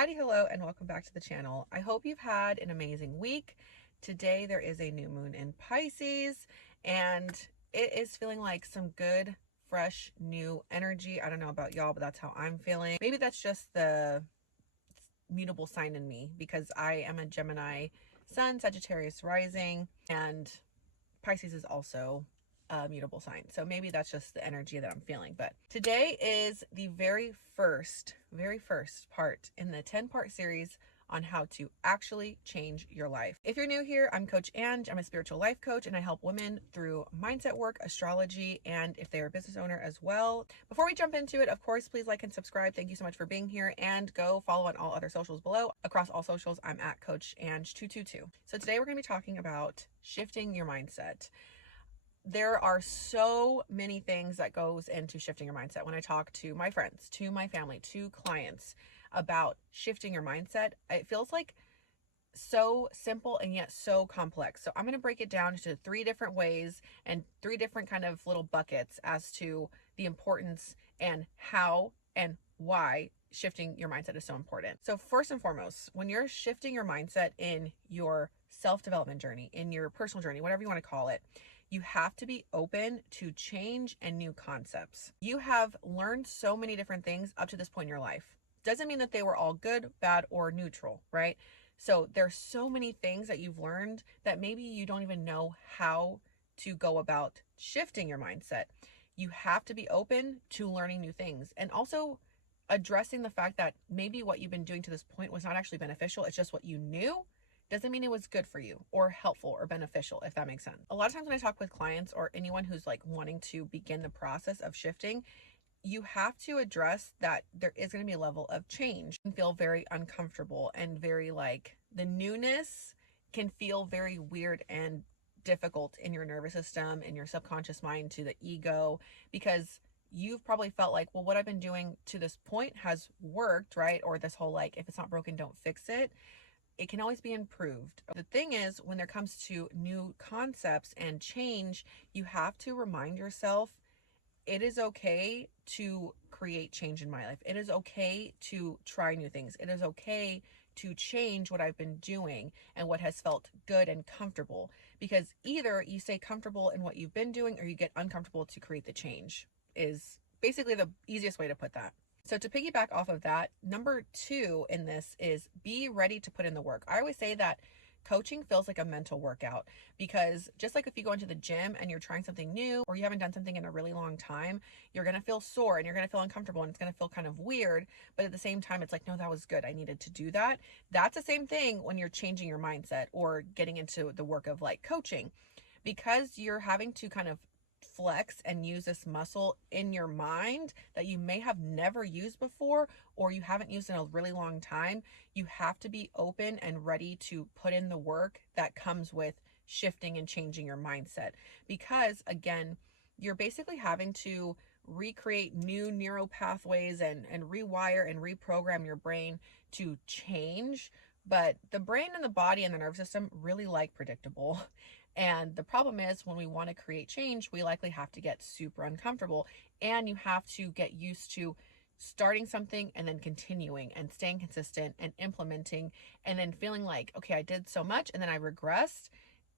Howdy, hello, and welcome back to the channel. I hope you've had an amazing week. Today there is a new moon in Pisces, and it is feeling like some good, fresh, new energy. I don't know about y'all, but that's how I'm feeling. Maybe that's just the mutable sign in me because I am a Gemini sun, Sagittarius rising, and Pisces is also a mutable sign. So maybe that's just the energy that I'm feeling. But today is the very first part in the 10-part series on how to actually change your life. If you're new here, I'm Coach Ange. I'm a spiritual life coach and I help women through mindset work, astrology, and if they are a business owner as well. Before we jump into it, of course, please like and subscribe. Thank you so much for being here, and go follow on all other socials below. Across all socials, I'm at Coach Ange 222. So today we're going to be talking about shifting your mindset. There are so many things that goes into shifting your mindset. When I talk to my friends, to my family, to clients about shifting your mindset, it feels like so simple and yet so complex. So I'm going to break it down into 3 different ways and 3 different kind of little buckets as to the importance and how and why shifting your mindset is so important. So first and foremost, when you're shifting your mindset in your self-development journey, in your personal journey, whatever you want to call it, you have to be open to change and new concepts. You have learned so many different things up to this point in your life. Doesn't mean that they were all good, bad, or neutral, right? So there's so many things that you've learned that maybe you don't even know how to go about shifting your mindset. You have to be open to learning new things, and also addressing the fact that maybe what you've been doing to this point was not actually beneficial. It's just what you knew. Doesn't mean it was good for you or helpful or beneficial, if that makes sense. A lot of times when I talk with clients or anyone who's like wanting to begin the process of shifting, you have to address that there is going to be a level of change and feel very uncomfortable, and very like the newness can feel very weird and difficult in your nervous system, in your subconscious mind, to the ego, because you've probably felt like, well, what I've been doing to this point has worked, right? Or this whole like, if it's not broken, don't fix it. It can always be improved. The thing is, when there comes to new concepts and change, you have to remind yourself it is okay to create change in my life. It is okay to try new things. It is okay to change what I've been doing and what has felt good and comfortable, because either you stay comfortable in what you've been doing or you get uncomfortable to create the change, is basically the easiest way to put that. So to piggyback off of that, number 2 in this is be ready to put in the work. I always say that coaching feels like a mental workout, because just like if you go into the gym and you're trying something new, or you haven't done something in a really long time, you're going to feel sore and you're going to feel uncomfortable and it's going to feel kind of weird. But at the same time, it's like, no, that was good. I needed to do that. That's the same thing when you're changing your mindset or getting into the work of like coaching, because you're having to kind of flex and use this muscle in your mind that you may have never used before, or you haven't used in a really long time. You have to be open and ready to put in the work that comes with shifting and changing your mindset, because again, you're basically having to recreate new neural pathways and rewire and reprogram your brain to change. But the brain and the body and the nervous system really like predictable. And the problem is, when we want to create change, we likely have to get super uncomfortable, and you have to get used to starting something and then continuing and staying consistent and implementing, and then feeling like, okay, I did so much and then I regressed,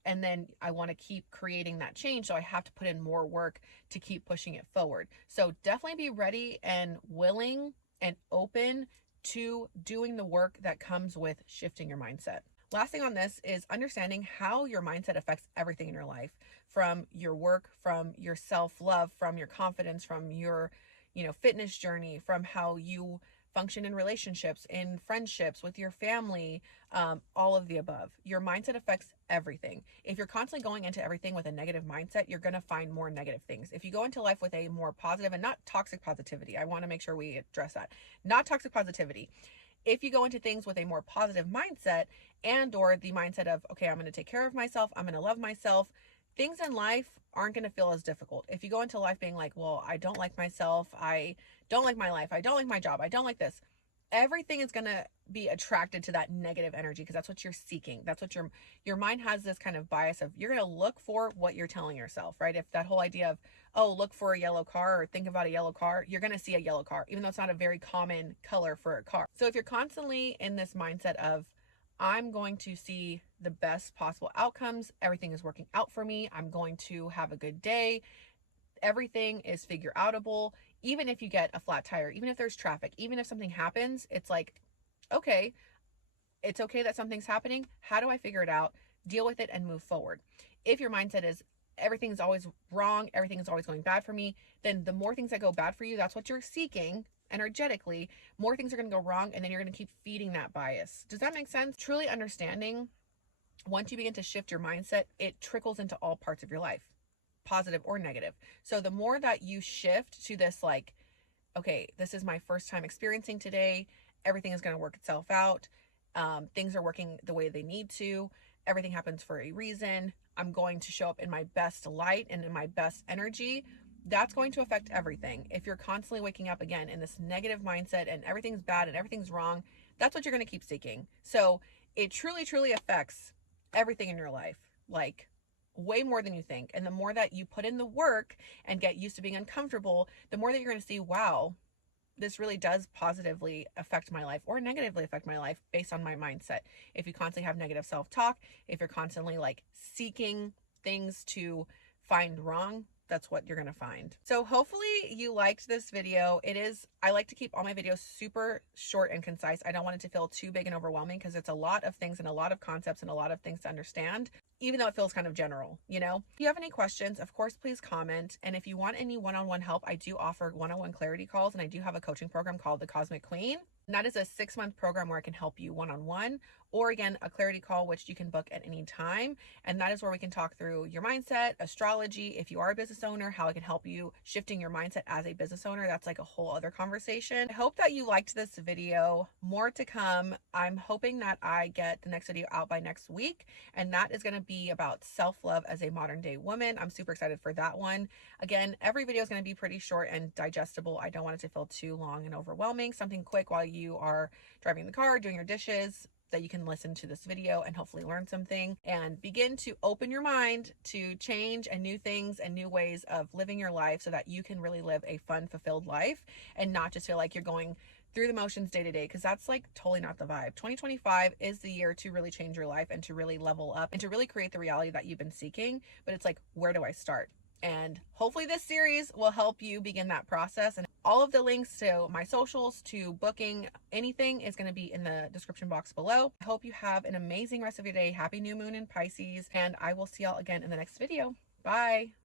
and then I want to keep creating that change. So I have to put in more work to keep pushing it forward. So definitely be ready and willing and open to doing the work that comes with shifting your mindset. Last thing on this is understanding how your mindset affects everything in your life, from your work, from your self-love, from your confidence, from your, fitness journey, from how you function in relationships, in friendships, with your family, all of the above. Your mindset affects everything. If you're constantly going into everything with a negative mindset, you're going to find more negative things. If you go into life with a more positive, and not toxic positivity, I want to make sure we address that, not toxic positivity. If you go into things with a more positive mindset, and or the mindset of, okay, I'm going to take care of myself, I'm going to love myself, things in life aren't going to feel as difficult. If you go into life being like, well, I don't like myself, I don't like my life, I don't like my job, I don't like this, everything is going to be attracted to that negative energy because that's what you're seeking. That's what your mind has, this kind of bias of you're going to look for what you're telling yourself, right? If that whole idea of, oh, look for a yellow car or think about a yellow car, you're going to see a yellow car, even though it's not a very common color for a car. So if you're constantly in this mindset of, I'm going to see the best possible outcomes, everything is working out for me, I'm going to have a good day, everything is figure outable, even if you get a flat tire, even if there's traffic, even if something happens, it's like, okay, it's okay that something's happening. How do I figure it out, deal with it, and move forward? If your mindset is everything's always wrong, everything is always going bad for me, then the more things that go bad for you, that's what you're seeking energetically, more things are going to go wrong, and then you're going to keep feeding that bias. Does that make sense? Truly understanding, once you begin to shift your mindset, it trickles into all parts of your life, positive or negative. So the more that you shift to this, like, okay, this is my first time experiencing today, everything is going to work itself out, things are working the way they need to, everything happens for a reason, I'm going to show up in my best light and in my best energy, that's going to affect everything. If you're constantly waking up again in this negative mindset and everything's bad and everything's wrong, that's what you're going to keep seeking. So it truly, truly affects everything in your life, like way more than you think. And the more that you put in the work and get used to being uncomfortable, the more that you're going to see, wow, this really does positively affect my life or negatively affect my life based on my mindset. If you constantly have negative self-talk, if you're constantly like seeking things to find wrong, that's what you're going to find. So hopefully you liked this video. I like to keep all my videos super short and concise. I don't want it to feel too big and overwhelming because it's a lot of things and a lot of concepts and a lot of things to understand, even though it feels kind of general, you know? If you have any questions, of course, please comment. And if you want any one-on-one help, I do offer one-on-one clarity calls, and I do have a coaching program called the Cosmic Queen. And that is a 6-month program where I can help you one-on-one, or again, a clarity call, which you can book at any time. And that is where we can talk through your mindset, astrology, if you are a business owner, how I can help you shifting your mindset as a business owner. That's like a whole other conversation. I hope that you liked this video. More to come. I'm hoping that I get the next video out by next week, and that is going to be about self-love as a modern day woman. I'm super excited for that one. Again, every video is going to be pretty short and digestible. I don't want it to feel too long and overwhelming. Something quick while you are driving the car, doing your dishes, that you can listen to this video and hopefully learn something and begin to open your mind to change and new things and new ways of living your life so that you can really live a fun, fulfilled life and not just feel like you're going through the motions day to day, because that's like totally not the vibe. 2025 is the year to really change your life and to really level up and to really create the reality that you've been seeking. But it's like, where do I start? And hopefully this series will help you begin that process. And all of the links to my socials, to booking, anything is going to be in the description box below. I hope you have an amazing rest of your day. Happy new moon in Pisces. And I will see y'all again in the next video. Bye.